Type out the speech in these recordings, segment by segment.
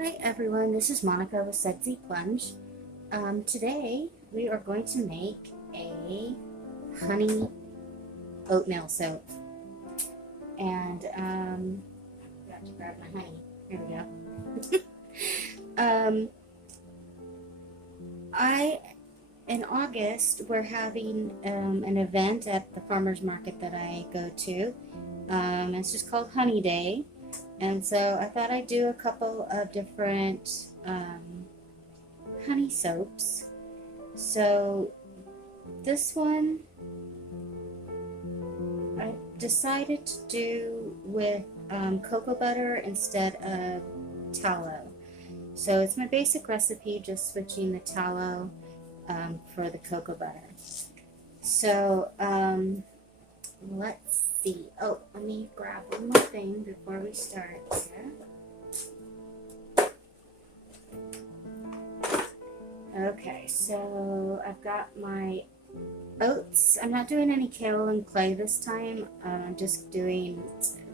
Hi everyone, this is Monica with Sudsy Plunge. Today we are going to make a honey oatmeal soap. And I have to grab my honey. Here we go. um, in August, we're having an event at the farmer's market that I go to. It's just called Honey Day. And so I thought I'd do a couple of different honey soaps. So this one I decided to do with cocoa butter instead of tallow. So it's my basic recipe, just switching the tallow for the cocoa butter. So let's see. Oh, let me grab one more thing before we start here. Okay, so I've got my oats. I'm not doing any kale and clay this time. I'm just doing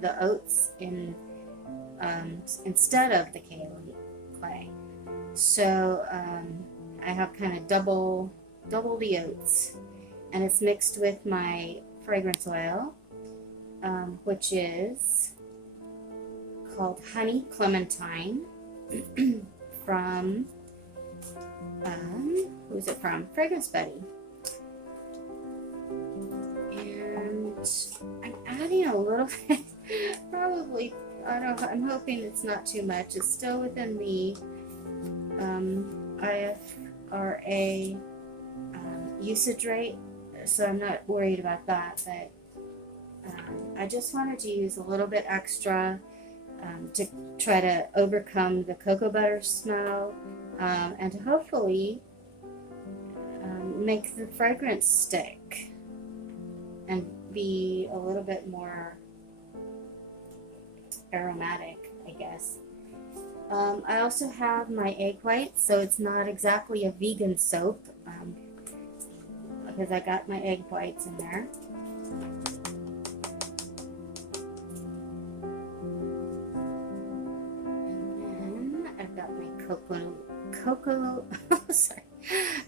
the oats in instead of the kale and clay. So I have kind of double the oats, and it's mixed with my fragrance oil, which is called Honey Clementine from who's it from? Fragrance Buddy. And I'm adding a little bit, probably, I don't know, I'm hoping it's not too much. It's still within the IFRA usage rate, so I'm not worried about that, but I just wanted to use a little bit extra to try to overcome the cocoa butter smell and to hopefully make the fragrance stick and be a little bit more aromatic, I guess. I also have my egg whites, so it's not exactly a vegan soap because I got my egg whites in there. And then I've got my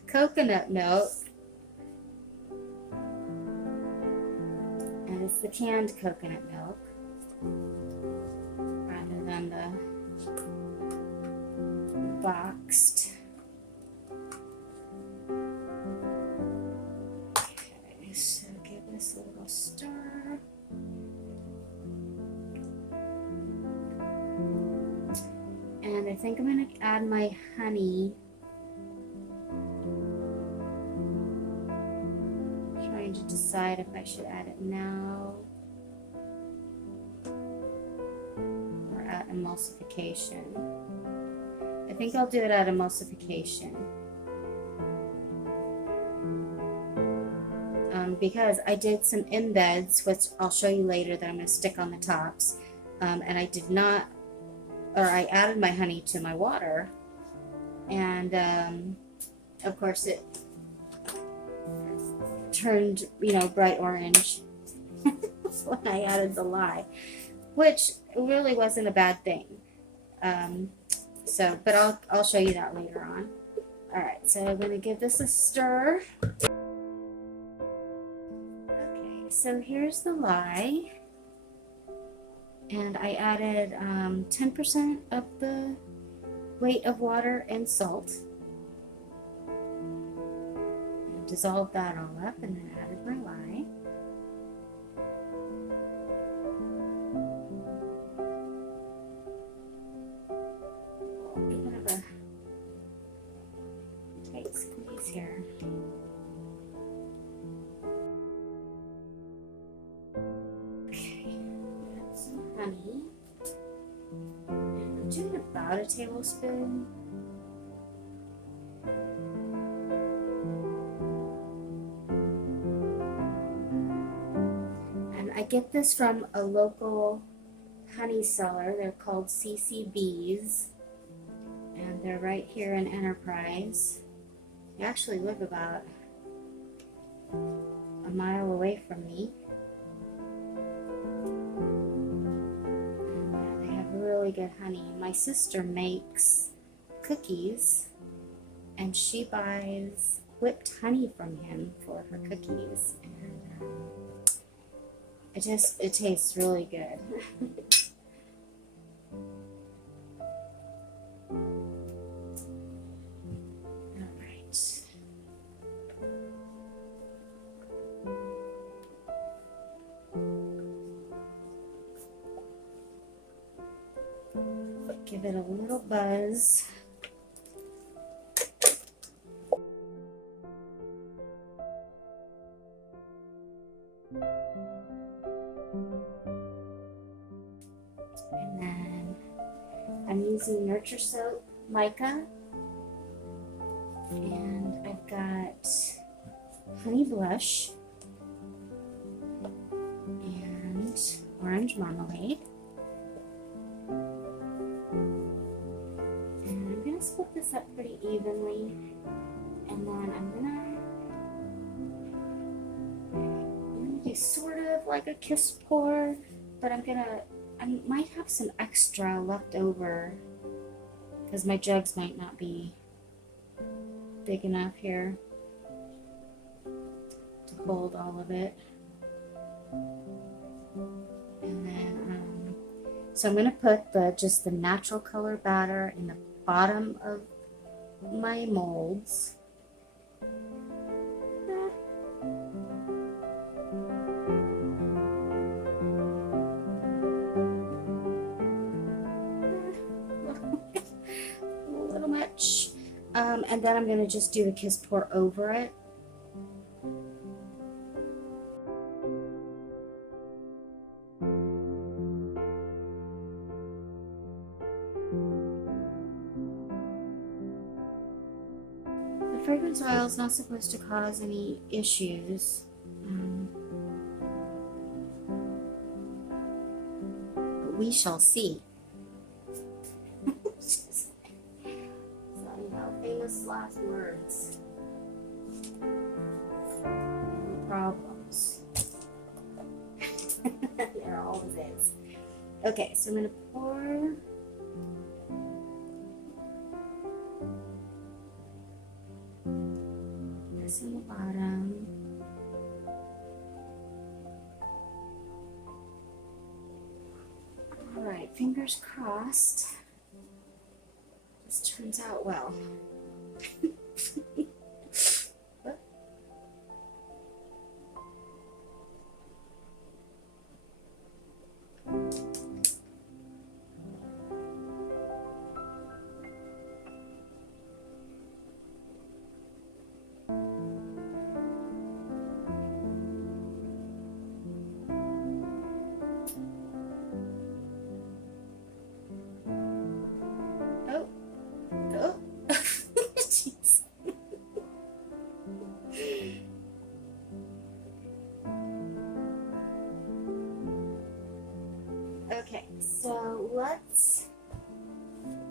coconut milk. And it's the canned coconut milk rather than the boxed. Okay, so give this a little stir. And I think I'm going to add my honey. I'm trying to decide if I should add it now or at emulsification. I think I'll do it at emulsification. Because I did some embeds, which I'll show you later, that I'm going to stick on the tops. And I did not, or I added my honey to my water. And of course it turned, bright orange when I added the lye, which really wasn't a bad thing. But I'll show you that later on. All right, so I'm going to give this a stir. Okay, so here's the lye, and I added 10% of the weight of water and salt. And dissolved that all up, and then added my lye. Squeeze here. Okay, add some honey. And I'm doing about a tablespoon. And I get this from a local honey seller. They're called CCBs. And they're right here in Enterprise. They actually live about a mile away from me. And they have really really good honey. My sister makes cookies, and she buys whipped honey from him for her cookies, and it tastes really good. All right. Give it a little buzz. And then I'm using Nurture Soap Mica, and I've got Honey Blush and Orange Marmalade. And I'm going to split this up pretty evenly, and then I'm going to do sort of like a kiss pour, but I might have some extra left over because my jugs might not be big enough here to hold all of it. And then, so I'm going to put just the natural color batter in the bottom of my molds. A little much. And then I'm going to just do a kiss pour over it. The fragrance oil is not supposed to cause any issues. But we shall see. So, famous last words. No problems. There always is. Okay, so I'm going to pour this in the bottom. Alright, fingers crossed. This turns out well. Okay, so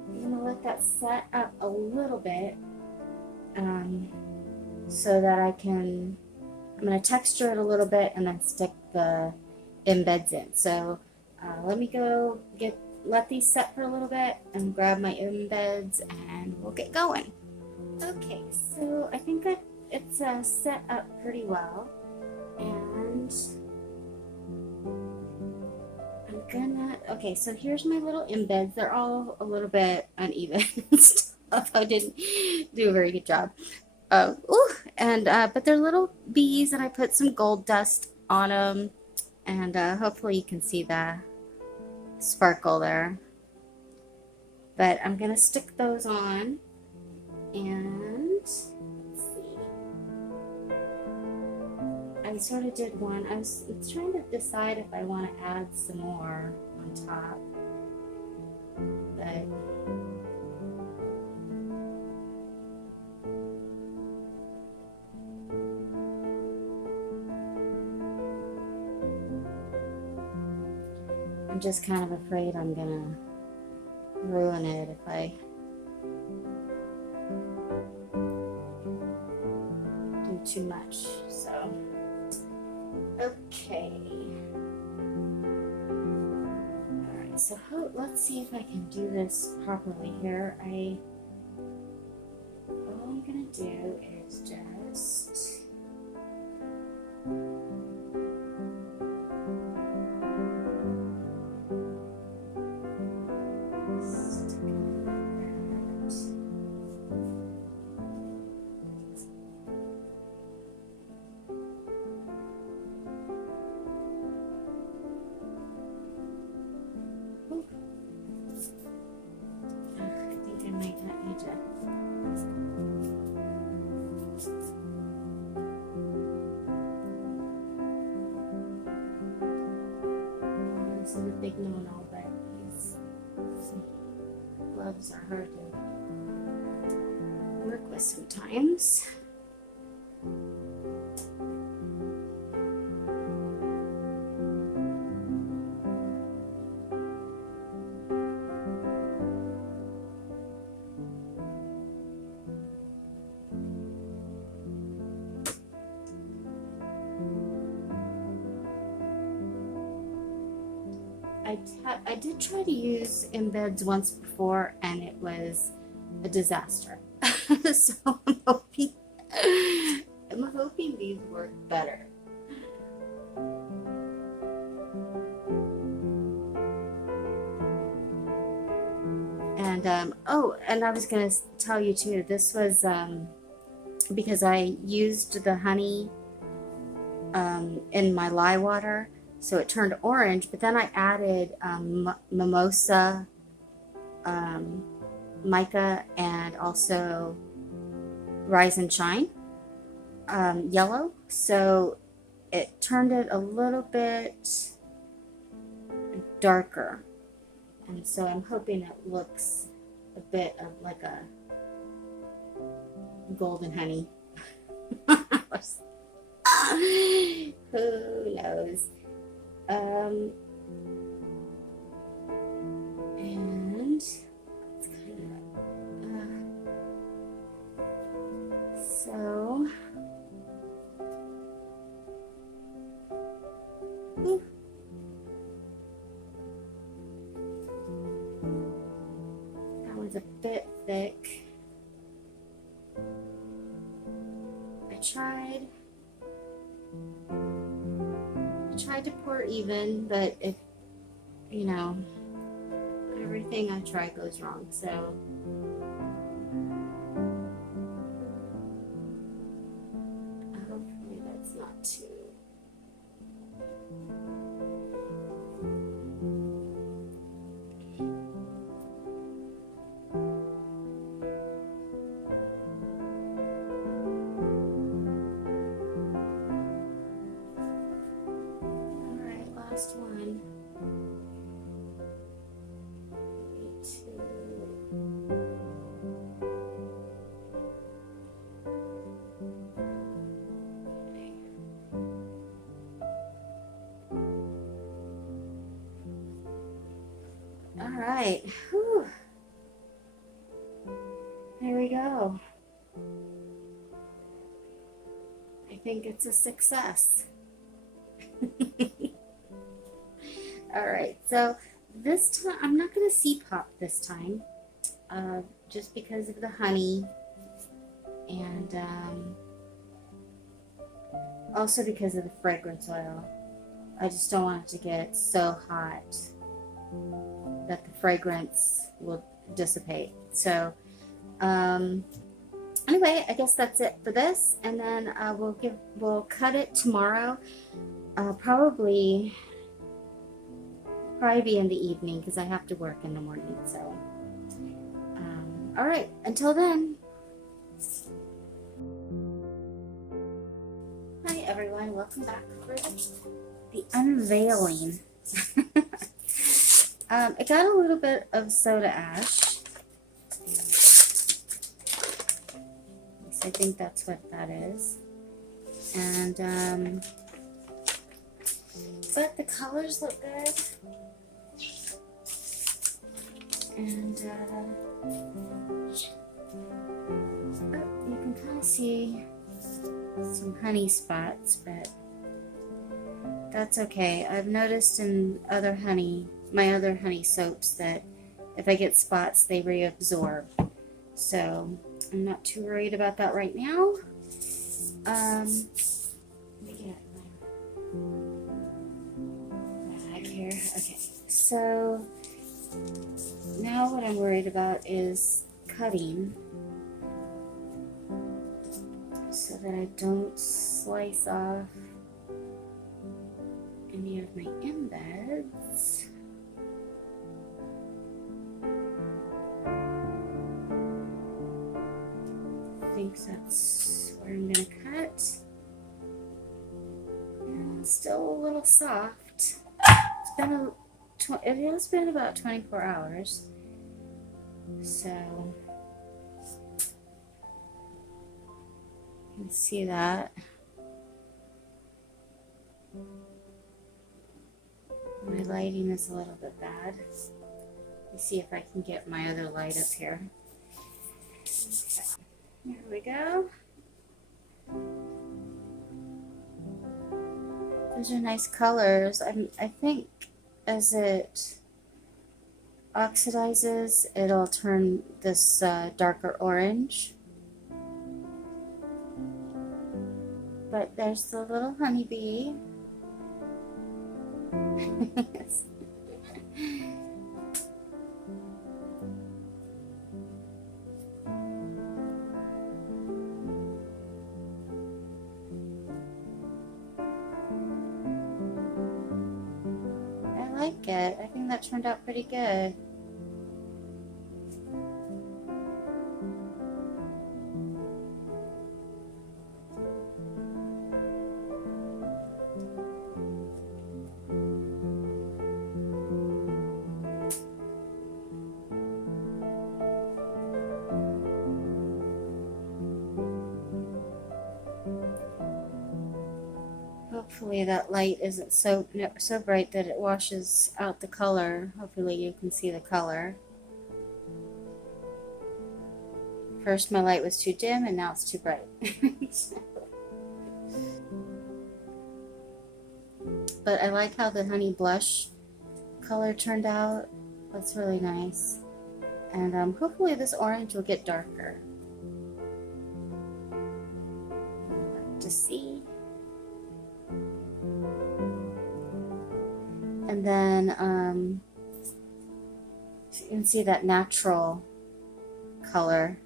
I'm gonna let that set up a little bit, so that I'm gonna texture it a little bit and then stick the embeds in. So let me go let these set for a little bit and grab my embeds, and we'll get going. Okay, so I think it's set up pretty well, and okay, so here's my little embeds. They're all a little bit uneven and stuff. I didn't do a very good job. But they're little bees, and I put some gold dust on them, and hopefully you can see the sparkle there. But I'm gonna stick those on, and let's see. I sort of did one. I was trying to decide if I want to add some more on top, but I'm just kind of afraid I'm gonna ruin it if I do too much. So, okay. Alright, So let's see if I can do this properly here. All I'm gonna do is just stick it like that. Oop. I think I might not need to. This is a big no-no, but these gloves are hard to work with sometimes. I did try to use embeds once before, and it was a disaster. So I'm hoping these work better. And oh, and I was gonna tell you too. This was because I used the honey in my lye water. So it turned orange, but then I added mimosa, mica, and also rise and shine yellow. So it turned it a little bit darker. And so I'm hoping it looks a bit of like a golden honey. Who knows? And it's kind of so ooh. That one's a bit thick. I tried to pour even, but if you know, everything I try goes wrong, so hopefully that's not too last one. All right. Whew. There we go. I think it's a success. All right, so this time I'm not going to pop this time, just because of the honey, and also because of the fragrance oil. I just don't want it to get so hot that the fragrance will dissipate. So anyway, I guess that's it for this, and then we'll cut it tomorrow. Probably be in the evening because I have to work in the morning. So all right, until then. Hi everyone, welcome back for the unveiling. It got a little bit of soda ash. I think that's what that is. And but the colors look good. And you can kind of see some honey spots, but That's okay. I've noticed in my other honey soaps, that if I get spots, they reabsorb. So I'm not too worried about that right now. Let me get my bag here. Okay, so now what I'm worried about is cutting so that I don't slice off any of my embeds. I think that's where I'm gonna cut. And it's still a little soft. It has been about 24 hours. So you can see that. My lighting is a little bit bad. Let me see if I can get my other light up here. Here we go. Those are nice colors. I think as it oxidizes, it'll turn this darker orange. But there's the little honeybee. I like it. I think that turned out pretty good. Hopefully that light isn't so bright that it washes out the color. Hopefully you can see the color. First my light was too dim and now it's too bright. But I like how the honey blush color turned out. That's really nice. And hopefully this orange will get darker. To see. And then you can see that natural color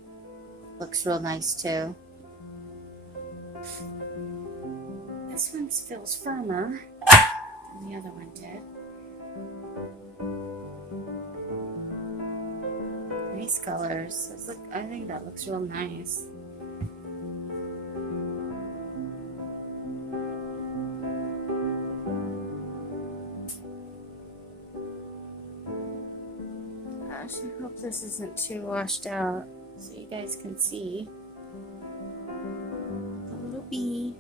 looks real nice too. This one feels firmer than the other one did. Nice colors. I think that looks real nice. Gosh, I hope this isn't too washed out so you guys can see the little bee.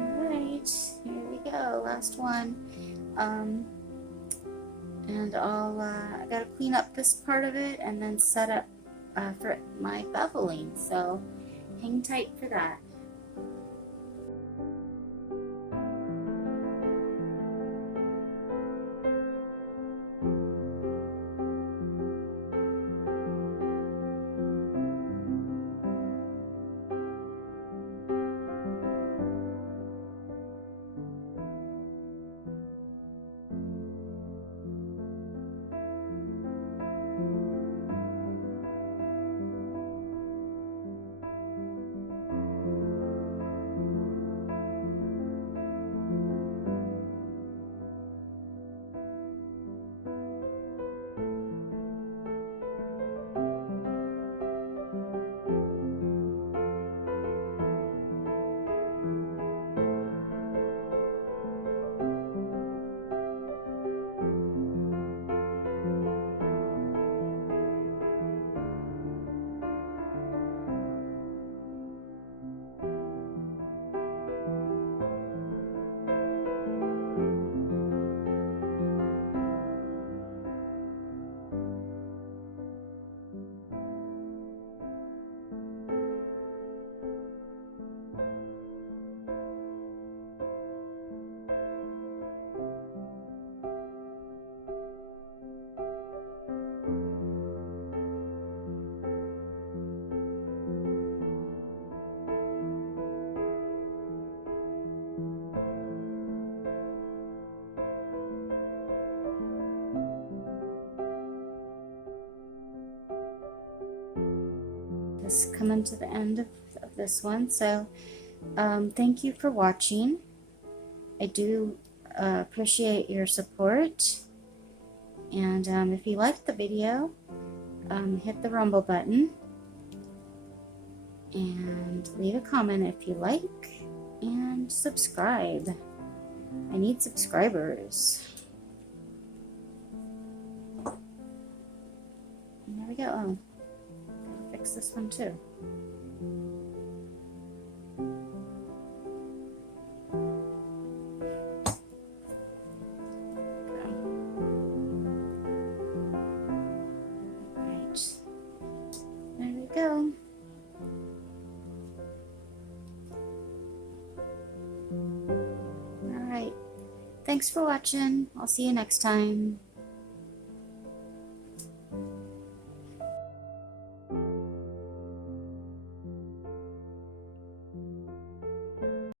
Alright, here we go, last one. And I gotta clean up this part of it and then set up for my beveling, so hang tight for that. is coming to the end of this one. So thank you for watching. I do appreciate your support. And if you liked the video, hit the rumble button and leave a comment if you like, and subscribe. I need subscribers. And there we go. Oh, gotta fix this one too. Right. There we go. Alright. Thanks for watching. I'll see you next time.